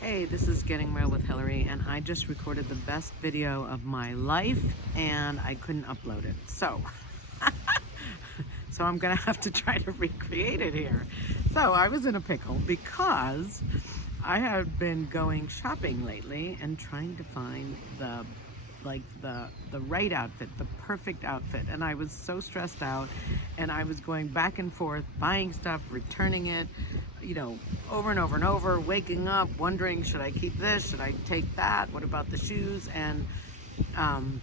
Hey, this is Getting Real with Hillary, and I just recorded the best video of my life, and I couldn't upload it. So I'm gonna have to try to recreate it here. So I was in a pickle because I had been going shopping lately and trying to find the right outfit, the perfect outfit, and I was so stressed out, and I was going back and forth buying stuff, returning it, over and over and over, waking up wondering, should I keep this, should I take that, what about the shoes? And um,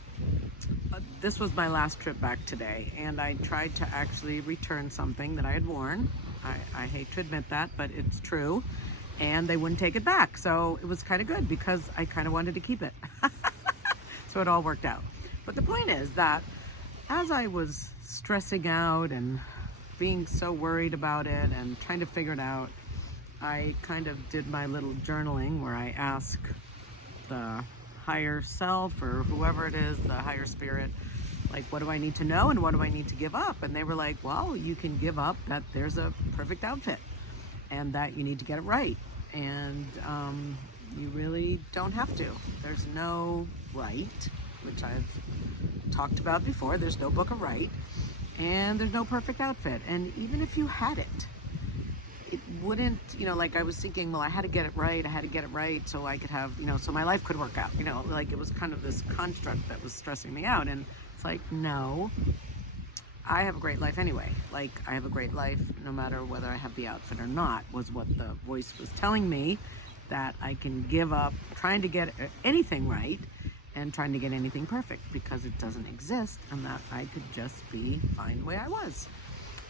this was my last trip back today, and I tried to actually return something that I had worn. I hate to admit that, but it's true, and they wouldn't take it back, so it was kind of good because I kind of wanted to keep it. So it all worked out. But the point is that as I was stressing out and being so worried about it and trying to figure it out, I kind of did my little journaling where I ask the higher self or whoever it is, the higher spirit, like, what do I need to know and what do I need to give up? And they were like, well, you can give up that there's a perfect outfit and that you need to get it right. And you really don't have to. There's no right, which I've talked about before. There's no book of right, and there's no perfect outfit. And even if you had it, it wouldn't, like I was thinking, well, I had to get it right so I could have, so my life could work out, like it was kind of this construct that was stressing me out. And it's like, no, I have a great life anyway. Like, I have a great life no matter whether I have the outfit or not, was what the voice was telling me, that I can give up trying to get anything right and trying to get anything perfect because it doesn't exist, and that I could just be fine the way I was.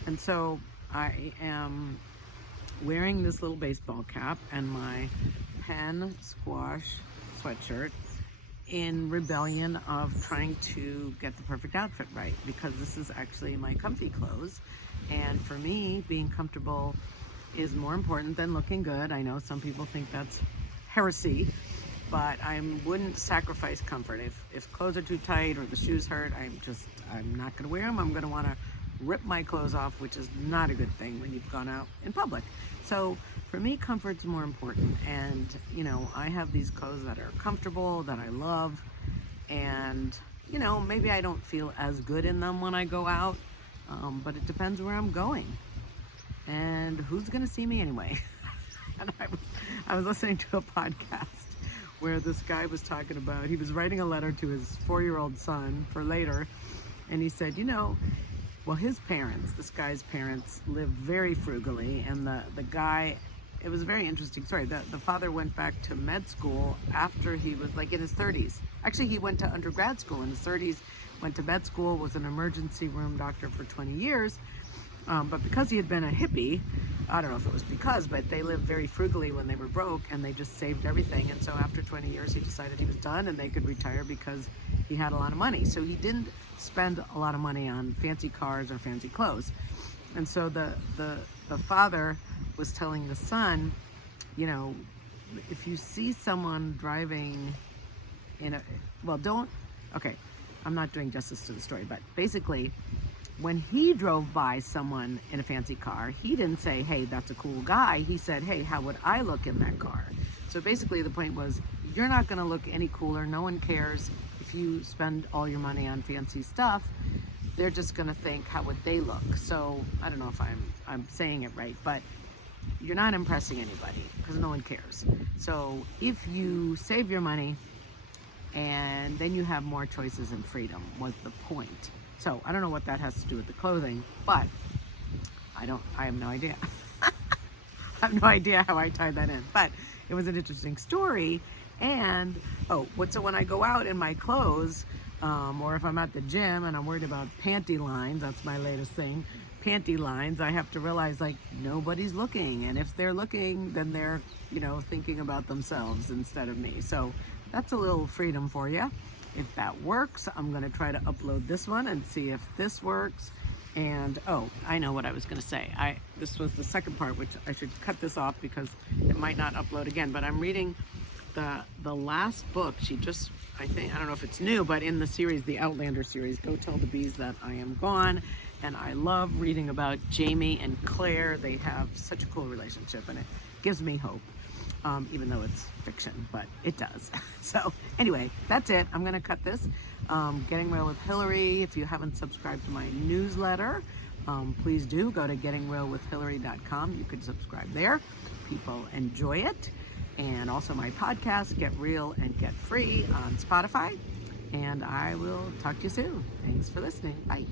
And so I am wearing this little baseball cap and my Penn squash sweatshirt in rebellion of trying to get the perfect outfit right, because this is actually my comfy clothes, and for me, being comfortable is more important than looking good. I know some people think that's heresy, but I wouldn't sacrifice comfort. If clothes are too tight or the shoes hurt, I'm not gonna wear them. I'm gonna wanna rip my clothes off, which is not a good thing when you've gone out in public. So for me, comfort's more important. And I have these clothes that are comfortable, that I love, and maybe I don't feel as good in them when I go out, but it depends where I'm going. And who's gonna see me anyway? And I was listening to a podcast where this guy was talking about, he was writing a letter to his 4-year-old son for later, and he said, well, his parents, this guy's parents, lived very frugally, and the guy, it was a very interesting story. The father went back to med school after he was like in his 30s. Actually, he went to undergrad school in his 30s, went to med school, was an emergency room doctor for 20 years. But because he had been a hippie, I don't know if it was because, but they lived very frugally when they were broke, and they just saved everything. And so after 20 years, he decided he was done and they could retire because he had a lot of money. So he didn't spend a lot of money on fancy cars or fancy clothes. And so the father was telling the son, if you see someone driving okay, I'm not doing justice to the story, but basically, when he drove by someone in a fancy car, he didn't say, hey, that's a cool guy. He said, hey, how would I look in that car? So basically the point was, you're not gonna look any cooler. No one cares if you spend all your money on fancy stuff. They're just gonna think, how would they look? So I don't know if I'm saying it right, but you're not impressing anybody because no one cares. So if you save your money, and then you have more choices and freedom, was the point. So I don't know what that has to do with the clothing, but I have no idea. I have no idea how I tied that in, but it was an interesting story. And so when I go out in my clothes, or if I'm at the gym and I'm worried about panty lines, that's my latest thing, panty lines, I have to realize, like, nobody's looking, and if they're looking, then they're thinking about themselves instead of me. So that's a little freedom for you. If that works, I'm gonna try to upload this one and see if this works. And I know what I was gonna say. This was the second part, which I should cut this off because it might not upload again, but I'm reading the last book. I don't know if it's new, but in the series, the Outlander series, Go Tell the Bees That I Am Gone. And I love reading about Jamie and Claire. They have such a cool relationship, and it gives me hope. even though it's fiction, but it does. So anyway, that's it. I'm going to cut this. Getting Real with Hillary. If you haven't subscribed to my newsletter, please do go to gettingrealwithhillary.com. You can subscribe there. People enjoy it. And also my podcast, Get Real and Get Free, on Spotify. And I will talk to you soon. Thanks for listening. Bye.